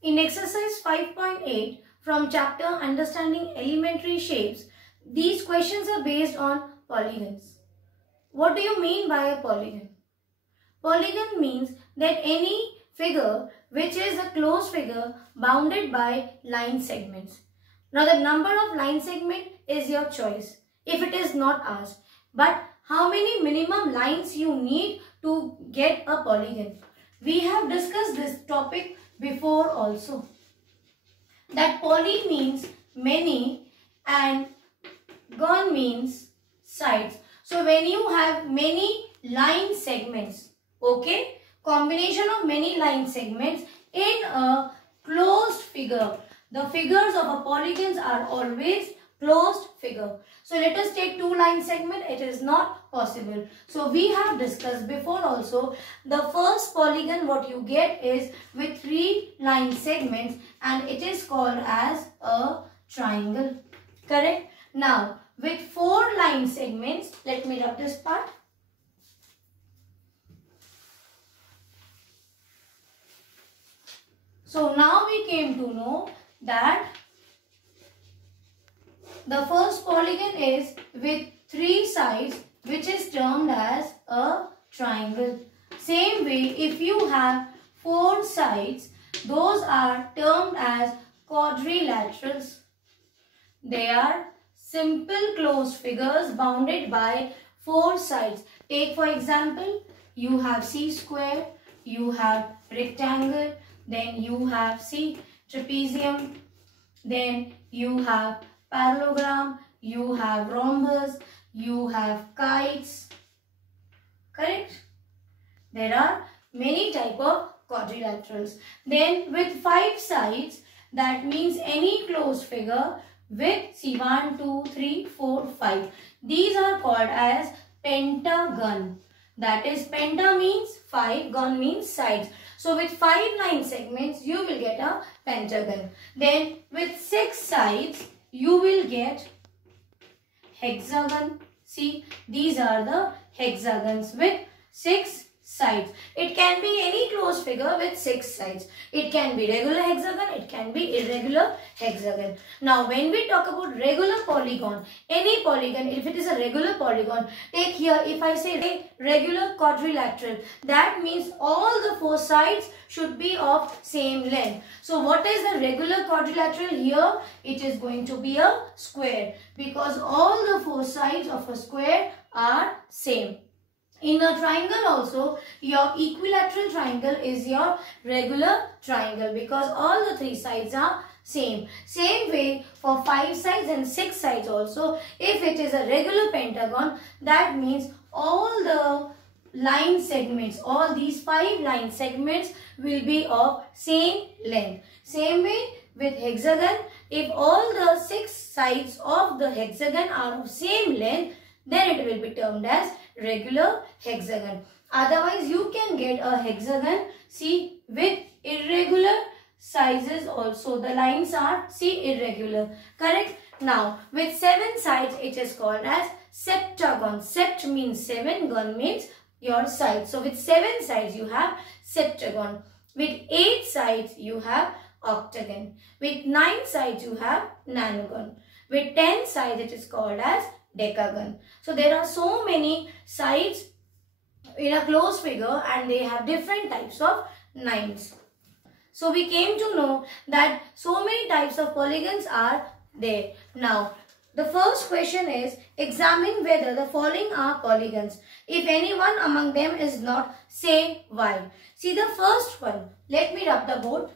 In exercise 5.8 from chapter Understanding Elementary Shapes, these questions are based on polygons. What do you mean by a polygon? Polygon means that any figure which is a closed figure bounded by line segments. Now the number of line segment is your choice if it is not asked. But how many minimum lines you need to get a polygon? We have discussed this topic before also. That poly means many and gon means sides. So when you have many line segments, okay, combination of many line segments in a closed figure. The figures of a polygons are always closed figure. So let us take two line segment. It is not possible. So we have discussed before also, the first polygon what you get is with three line segments and it is called as a triangle. Correct? Now with four line segments, let me rub this part. So now we came to know that the first polygon is with three sides, which is termed as a triangle. Same way, if you have four sides, those are termed as quadrilaterals. They are simple closed figures bounded by four sides. Take for example, you have C square, you have rectangle, then you have C trapezium, then you have parallelogram, you have rhombus, you have kites. Correct? There are many type of quadrilaterals. Then with five sides, that means any closed figure with see 1, 2, 3, 4, 5. These are called as pentagon. That is, penta means 5, gon means sides. So with 5 line segments, you will get a pentagon. Then with 6 sides, you will get hexagon. See, these are the hexagons with 6 sides. It can be any closed figure with 6 sides. It can be regular hexagon, it can be irregular hexagon. Now when we talk about regular polygon, any polygon, if it is a regular polygon, take here, if I say a regular quadrilateral, that means all the 4 sides should be of same length. So what is the regular quadrilateral here? It is going to be a square, because all the 4 sides of a square are same. In a triangle also, your equilateral triangle is your regular triangle, because all the 3 sides are same. Same way for 5 sides and 6 sides also, if it is a regular pentagon, that means all the line segments, all these 5 line segments will be of same length. Same way with hexagon, if all the 6 sides of the hexagon are of same length, then it will be termed as regular hexagon. Otherwise, you can get a hexagon, see, with irregular sizes also. The lines are, see, irregular. Correct? Now, with 7 sides, it is called as septagon. Sept means 7, gon means your side. So, with 7 sides, you have septagon. With 8 sides, you have octagon. With 9 sides, you have nonagon. With 10 sides, it is called as decagon. So there are so many sides in a closed figure and they have different types of lines. So we came to know that so many types of polygons are there. Now the first question is, examine whether the following are polygons. If any one among them is not, say why. See the first one. Let me rub the board.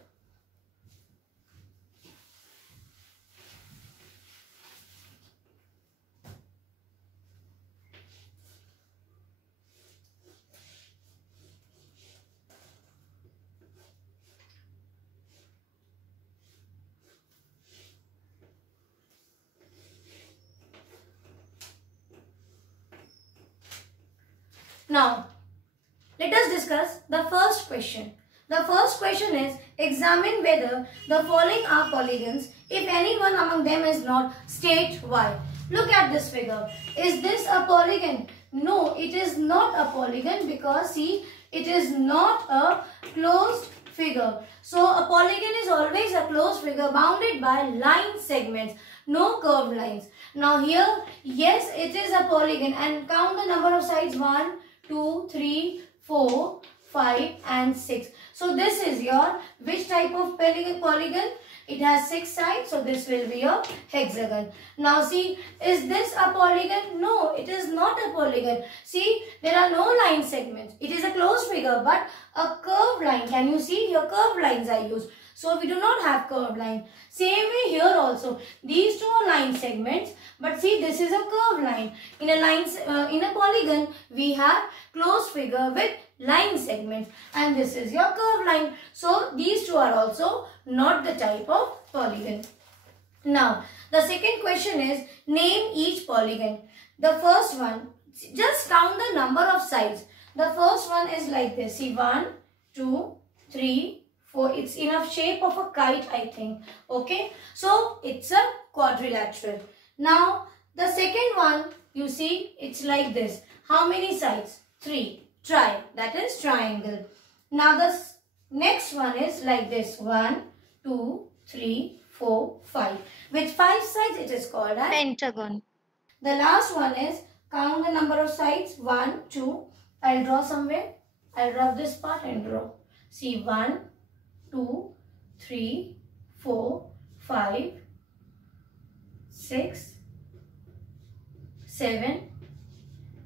Now, let us discuss the first question. The first question is, examine whether the following are polygons. If any one among them is not, state why. Look at this figure. Is this a polygon? No, it is not a polygon, because see, it is not a closed figure. So a polygon is always a closed figure bounded by line segments, no curved lines. Now here, yes, it is a polygon, and count the number of sides: 1, 2, 3, 4, 5 and 6. So this is your which type of polygon? It has 6 sides, so this will be a hexagon. Now see, is this a polygon? No, it is not a polygon. See, there are no line segments. It is a closed figure, but a curved line. Can you see? Here curved lines are used. So we do not have curved line. Same way here also. These two are line segments, but see, this is a curved line. In a polygon, we have closed figure with line segments, and this is your curved line. So these two are also not the type of polygon. Now the second question is, name each polygon. The first one, just count the number of sides. The first one is like this. See, 1, 2, 3, 4. It's in a shape of a kite, I think. Okay, so it's a quadrilateral. Now the second one, you see, it's like this. How many sides? 3. That is triangle. Now the next one is like this. 1, 2, 3, 4, 5. With 5 sides, it is called as pentagon. The last one is, count the number of sides. 1, 2. I'll draw somewhere. I'll rub this part and draw. See, 1, 2, 3, 4, 5, 6, 7,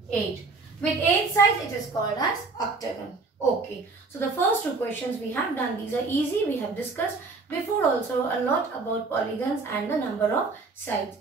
8. With 8 sides, it is called as octagon. Okay, so the first 2 questions we have done, these are easy. We have discussed before also a lot about polygons and the number of sides.